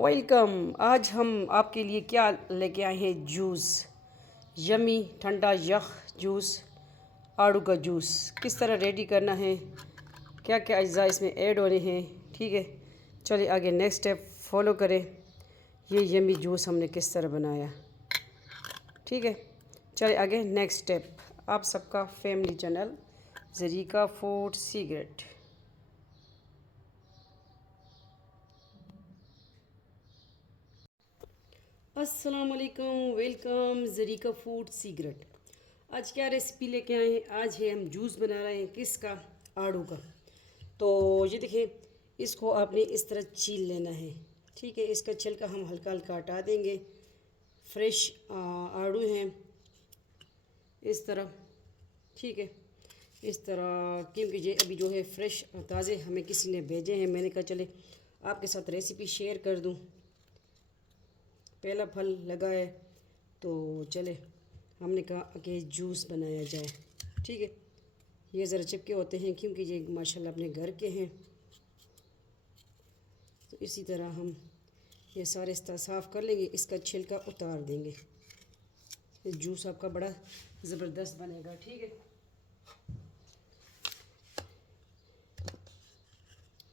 Welcome. आज हम आपके लिए क्या लेके आए हैं? जूस, यमी ठंडा यख जूस, आड़ू का जूस। किस तरह रेडी करना है, क्या क्या अज्जा इसमें ऐड होने हैं, ठीक है। चलिए आगे नेक्स्ट स्टेप फॉलो करें। ये यमी जूस हमने किस तरह बनाया, ठीक है। चलिए आगे नेक्स्ट स्टेप। आप सबका family channel Zarika food secret. अस्सलाम वालेकुम, वेलकम ज़रीका फूड सीक्रेट। आज क्या रेसिपी लेके आए हैं? आज है हम जूस बना रहे हैं, किसका? आड़ू का। तो ये देखिए, इसको आपने इस तरह छील लेना है, ठीक है। इसका छिलका हम हल्का हल्का हटा देंगे। फ्रेश आड़ू हैं इस तरह, ठीक है। इस तरह क्योंकि ये अभी जो है फ्रेश ताज़े हमें किसी ने भेजे हैं, मैंने कहा चले आपके साथ रेसिपी शेयर कर दूं। पहला फल लगा है तो चले हमने कहा कि जूस बनाया जाए, ठीक है। ये ज़रा चिपके होते हैं क्योंकि ये माशाल्लाह अपने घर के हैं। तो इसी तरह हम ये सारे साफ़ कर लेंगे, इसका छिलका उतार देंगे। जूस आपका बड़ा ज़बरदस्त बनेगा, ठीक है।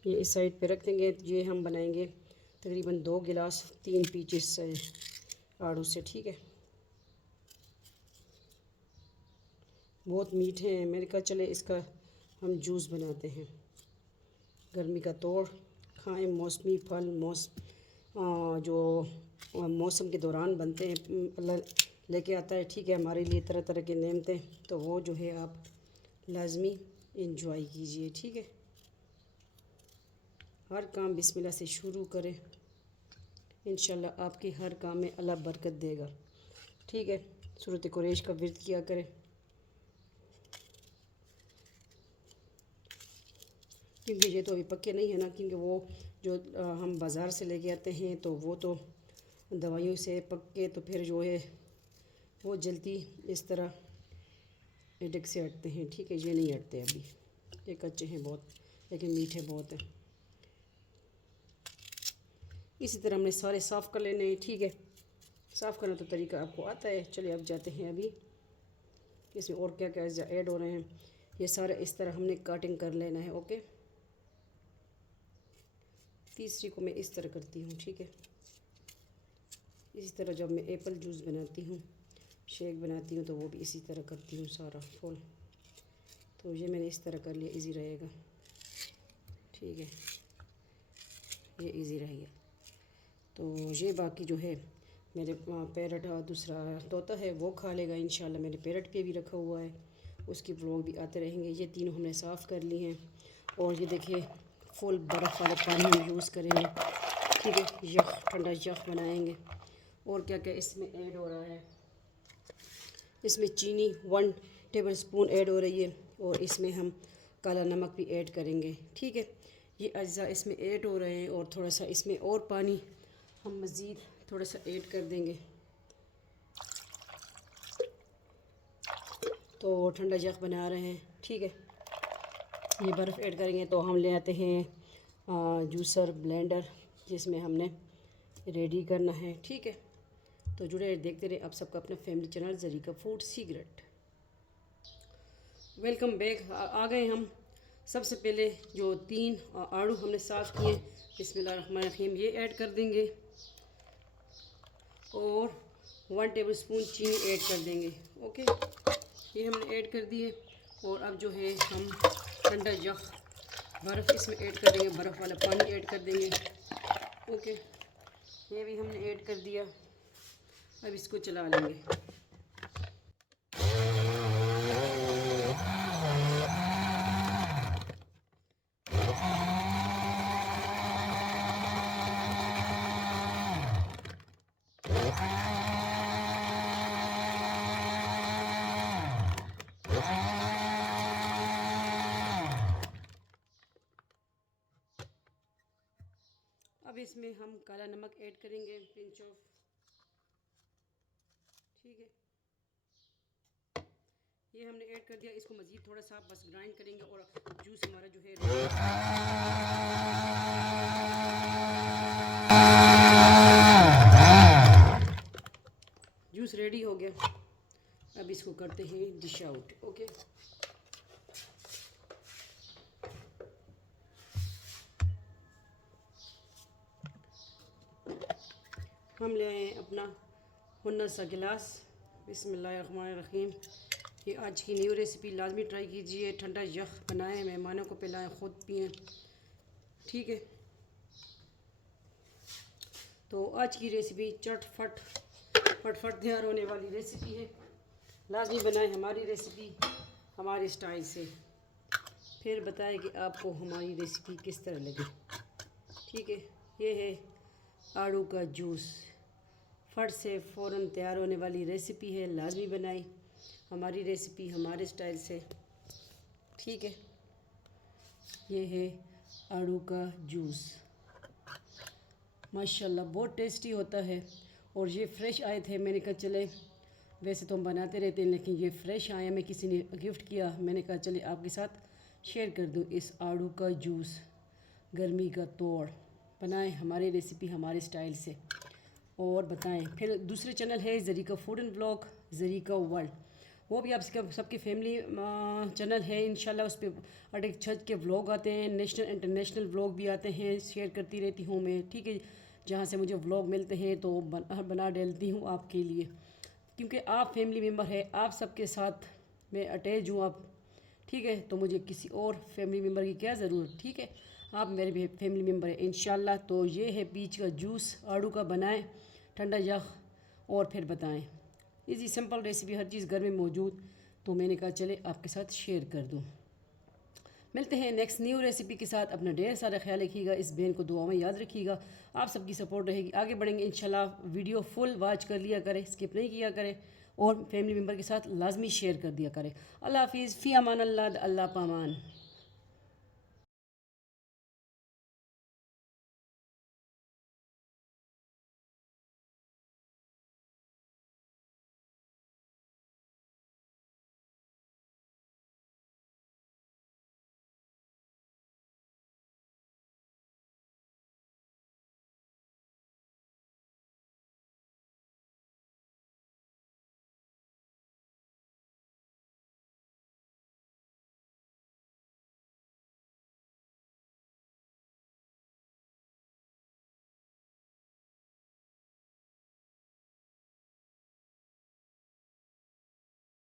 ये इस साइड पे रख देंगे। ये हम बनाएंगे तकरीबन 2 गिलास 3 पीचेस से आड़ू से, ठीक है। बहुत मीठे हैं, मैंने कहा चले इसका हम जूस बनाते हैं। गर्मी का तोड़ खाएं, मौसमी फल जो मौसम के दौरान बनते हैं, अल्लाह लेके आता है, ठीक है, हमारे लिए तरह तरह के नेमतें। तो वो जो है आप लाजमी इंजॉय कीजिए, ठीक है। हर काम बिस्मिल्लाह से शुरू करें, इंशाल्लाह आपके हर काम में अल्लाह बरकत देगा, ठीक है। सूरत कुरैश का विर्द किया करें। क्योंकि ये तो अभी पक्के नहीं है ना, क्योंकि वो जो हम बाज़ार से लेके आते हैं तो वो तो दवाइयों से पक्के, तो फिर जो है वो जल्दी इस तरह एडक से हटते हैं, ठीक है। ये नहीं हटते अभी, ये कच्चे हैं बहुत, लेकिन मीठे बहुत हैं। इसी तरह हमने सारे साफ़ कर लेने हैं, ठीक है। साफ़ करना तो तरीका आपको आता है। चलिए अब जाते हैं अभी इसमें और क्या क्या ऐड हो रहे हैं। ये सारा इस तरह हमने कटिंग कर लेना है, ओके। तीसरी को मैं इस तरह करती हूँ, ठीक है। इसी तरह जब मैं एप्पल जूस बनाती हूँ, शेक बनाती हूँ, तो वो भी इसी तरह करती हूँ सारा फुल। तो ये मैंने इस तरह कर लिया, इजी रहेगा, ठीक है। ये इजी रहेगा। तो ये बाकी जो है मेरे पैरट दूसरा तोता है वो खा लेगा इंशाल्लाह। मेरे पैरट पे भी रखा हुआ है, उसकी व्लॉग भी आते रहेंगे। ये तीनों हमने साफ़ कर ली हैं। और ये देखिए फुल बर्फ़ वाला पानी हम यूज़ करेंगे, ठीक है। यख ठंडा यख बनाएंगे। और क्या क्या इसमें ऐड हो रहा है, इसमें चीनी 1 टेबल स्पून ऐड हो रही है। और इसमें हम काला नमक भी ऐड करेंगे, ठीक है। ये अज्जा इसमें ऐड हो रहे हैं। और थोड़ा सा इसमें और पानी हम मज़ीद थोड़ा सा ऐड कर देंगे। तो ठंडा यख बना रहे हैं, ठीक है। ये बर्फ़ ऐड करेंगे तो हम ले आते हैं जूसर ब्लेंडर, जिसमें हमने रेडी करना है, ठीक है। तो जुड़े देखते रहे आप सबका अपना family channel Zarika food secret. Welcome back. आ गए हम। सबसे पहले जो 3 आड़ू हमने साफ़ किए, बिस्मिल्लाहिर्रहमानिर्रहीम, ये ऐड कर देंगे। और 1 टेबल स्पून चीनी ऐड कर देंगे, ओके। ये हमने ऐड कर दिए। और अब जो है हम ठंडा यख बर्फ़ इसमें ऐड कर देंगे, बर्फ़ वाला पानी ऐड कर देंगे, ओके। ये भी हमने ऐड कर दिया। अब इसको चला लेंगे। अब इसमें हम काला नमक ऐड करेंगे, पिंच ऑफ, ठीक है। ये हमने ऐड कर दिया। इसको मज़ीद थोड़ा सा बस ग्राइंड करेंगे और जूस हमारा जो है रेडी हो गया। अब इसको करते हैं डिश आउट। ओके, हम ले आए अपना हुन्ना सा गिलास। बिस्मिल्लाहिर्रहमानिर्रहीम। ये आज की न्यू रेसिपी लाजमी ट्राई कीजिए। ठंडा यख बनाएं, मेहमानों को पिलाएं, ख़ुद पिएं, ठीक है। तो आज की रेसिपी फटफट तैयार होने वाली रेसिपी है। लाजमी बनाएं हमारी रेसिपी हमारे स्टाइल से, फिर बताएं कि आपको हमारी रेसिपी किस तरह लगी, ठीक है। ये है आड़ू का जूस, फट से फ़ौरन तैयार होने वाली रेसिपी है। लाजमी बनाएं हमारी रेसिपी हमारे स्टाइल से, ठीक है। ये है आड़ू का जूस, माशाल्लाह बहुत टेस्टी होता है। और ये फ़्रेश आए थे, मैंने कहा चले, वैसे तो हम बनाते रहते हैं लेकिन ये फ़्रेश आया, मैं किसी ने गिफ्ट किया, मैंने कहा चले आपके साथ शेयर कर दूँ इस आड़ू का जूस। गर्मी का तोड़, बनाएं हमारी रेसिपी हमारे स्टाइल से और बताएं। फिर दूसरे चैनल है Zarika food and blog, Zarika world, वो भी आप सबकी फैमिली चैनल है इंशाल्लाह। उस पर अटक छत के व्लॉग आते हैं, नेशनल इंटरनेशनल व्लॉग भी आते हैं, शेयर करती रहती हूँ मैं, ठीक है। जहाँ से मुझे व्लॉग मिलते हैं तो बना डालती हूँ आपके लिए, क्योंकि आप फैमिली मेम्बर है, आप सबके साथ मैं अटैच हूँ आप, ठीक है। तो मुझे किसी और फैमिली मेम्बर की क्या ज़रूरत, ठीक है। आप मेरे भी फैमिली मेम्बर है इंशाल्लाह। तो ये है पीच का जूस, आड़ू का, बनाएं ठंडा यख और फिर बताएं। इजी सिंपल रेसिपी, हर चीज़ घर में मौजूद, तो मैंने कहा चले आपके साथ शेयर कर दूँ। मिलते हैं नेक्स्ट न्यू रेसिपी के साथ। अपना ढेर सारा ख्याल रखिएगा, इस बहन को दुआ में याद रखिएगा। आप सबकी सपोर्ट रहेगी, आगे बढ़ेंगे इंशाल्लाह। वीडियो फुल वॉच कर लिया करें, स्किप नहीं किया करें और फैमिली मेम्बर के साथ लाजमी शेयर कर दिया करें। अल्लाह हाफिज़, फ़ी अमान अल्लाह, अल्लाह पामान।